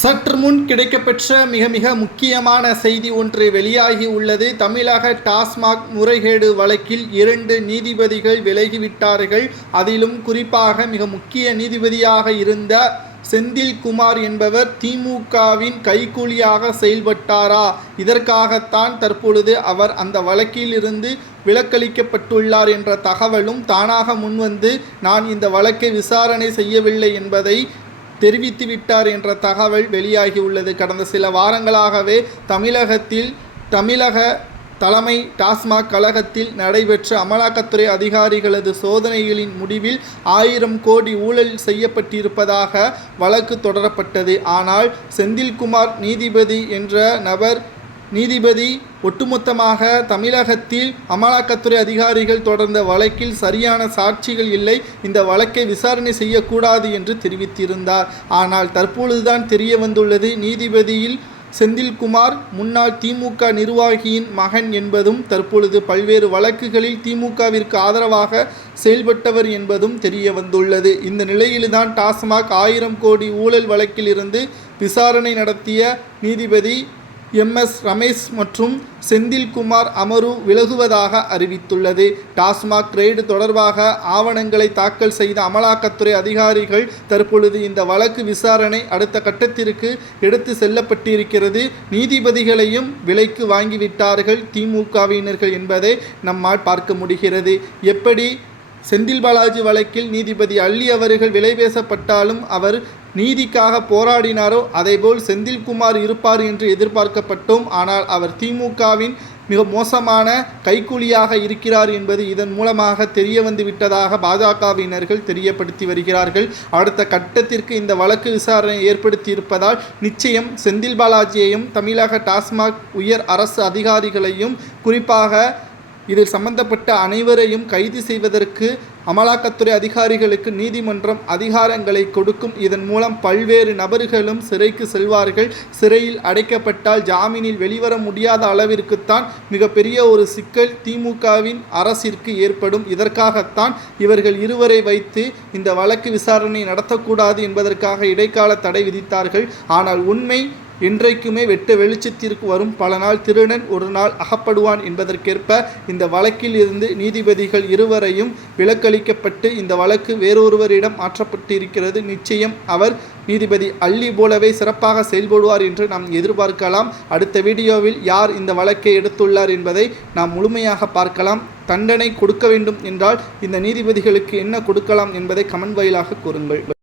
சற்று முன் கிடைக்கப்பெற்ற மிக மிக முக்கியமான செய்தி ஒன்று வெளியாகி உள்ளது. தமிழக டாஸ்மாக் முறைகேடு வழக்கில் இரண்டு நீதிபதிகள் விலகிவிட்டார்கள். அதிலும் குறிப்பாக மிக முக்கிய நீதிபதியாக இருந்த செந்தில்குமார் என்பவர் திமுகவின் கைக்கூலியாக செயல்பட்டாரா? இதற்காகத்தான் தற்பொழுது அவர் அந்த வழக்கிலிருந்து விலக்களிக்கப்பட்டுள்ளார் என்ற தகவலும் தானாக முன்வந்து நான் இந்த வழக்கை விசாரணை செய்யவில்லை என்பதை தெரிவித்துவிட்டார் என்ற தகவல் வெளியாகியுள்ளது கடந்த சில வாரங்களாகவே தமிழகத்தில் தமிழக தலைமை டாஸ்மாக் கழகத்தில் நடைபெற்ற அமலாக்கத்துறை அதிகாரிகளது சோதனைகளின் முடிவில் ஆயிரம் கோடி ஊழல் செய்யப்பட்டிருப்பதாக வழக்கு தொடரப்பட்டது. ஆனால் செந்தில்குமார் நீதிபதி என்ற நபர் நீதிபதி ஒட்டுமொத்தமாக தமிழகத்தில் அமலாக்கத்துறை அதிகாரிகள் தொடர்ந்த வழக்கில் சரியான சாட்சிகள் இல்லை. இந்த வழக்கை விசாரணை செய்யக்கூடாது என்று தெரிவித்திருந்தார். ஆனால் தற்பொழுதுதான் தெரிய வந்துள்ளது. நீதிபதியில் செந்தில்குமார் முன்னாள் திமுக நிர்வாகியின் மகன் என்பதும் தற்பொழுது பல்வேறு வழக்குகளில் திமுகவிற்கு ஆதரவாக செயல்பட்டவர் என்பதும் தெரிய வந்துள்ளது. இந்த நிலையில்தான் டாஸ்மாக் ஆயிரம் கோடி ஊழல் வழக்கிலிருந்து விசாரணை நடத்திய நீதிபதி எம் எஸ் ரமேஷ் மற்றும் செந்தில்குமார் அமரு விலகுவதாக அறிவித்துள்ளது. டாஸ்மாக் ரெய்டு தொடர்பாக ஆவணங்களை தாக்கல் செய்த அமலாக்கத்துறை அதிகாரிகள் தற்பொழுது இந்த வழக்கு விசாரணை அடுத்த கட்டத்திற்கு எடுத்து செல்லப்பட்டிருக்கிறது. நீதிபதிகளையும் விலைக்கு வாங்கிவிட்டார்கள் திமுகவினர்கள் என்பதை நம்மால் பார்க்க முடிகிறது. எப்படி செந்தில் பாலாஜி வழக்கில் நீதிபதி அள்ளி அவர்கள் விலை பேசப்பட்டாலும் அவர் நீதிக்காக போராடினாரோ அதேபோல் செந்தில்குமார் இருப்பார் என்று எதிர்பார்க்கப்பட்டோம் ஆனால் அவர் திமுகவின் மிக மோசமான கைக்கூலியாக இருக்கிறார் என்பது இதன் மூலமாக தெரிய வந்துவிட்டதாக பாஜகவினர்கள் தெரியப்படுத்தி வருகிறார்கள். அடுத்த கட்டத்திற்கு இந்த வழக்கு விசாரணை ஏற்படுத்தி இருப்பதால் நிச்சயம் செந்தில் பாலாஜியையும் தமிழக டாஸ்மாக் உயர் அரசு அதிகாரிகளையும் குறிப்பாக இதில் சம்பந்தப்பட்ட அனைவரையும் கைது செய்வதற்கு அமலாக்கத்துறை அதிகாரிகளுக்கு நீதிமன்றம் அதிகாரங்களை கொடுக்கும். இதன் மூலம் பல்வேறு நபர்களும் சிறைக்கு செல்வார்கள். சிறையில் அடைக்கப்பட்டால் ஜாமீனில் வெளிவர முடியாத அளவிற்குத்தான் மிகப்பெரிய ஒரு சிக்கல் திமுகவின் அரசிற்கு ஏற்படும். இதற்காகத்தான் இவர்கள் இருவரை வைத்து இந்த வழக்கு விசாரணை நடத்தக்கூடாது என்பதற்காக இடைக்கால தடை விதித்தார்கள். ஆனால் உண்மை இன்றைக்குமே வெட்ட வெளிச்சத்திற்கு வரும் பல நாள் திருடன் ஒரு நாள் அகப்படுவான் என்பதற்கேற்ப இந்த வழக்கில் இருந்து நீதிபதிகள் இருவரையும் விலக்களிக்கப்பட்டு இந்த வழக்கு வேறொருவரிடம் மாற்றப்பட்டிருக்கிறது. நிச்சயம் அவர் நீதிபதி அள்ளி போலவே சிறப்பாக செயல்படுவார் என்று நாம் எதிர்பார்க்கலாம். அடுத்த வீடியோவில் யார் இந்த வழக்கை எடுத்துள்ளார் என்பதை நாம் முழுமையாக பார்க்கலாம். தண்டனை கொடுக்க வேண்டும் என்றால் இந்த நீதிபதிகளுக்கு என்ன கொடுக்கலாம் என்பதை கமெண்ட் வாயிலாக கூறுங்கள்.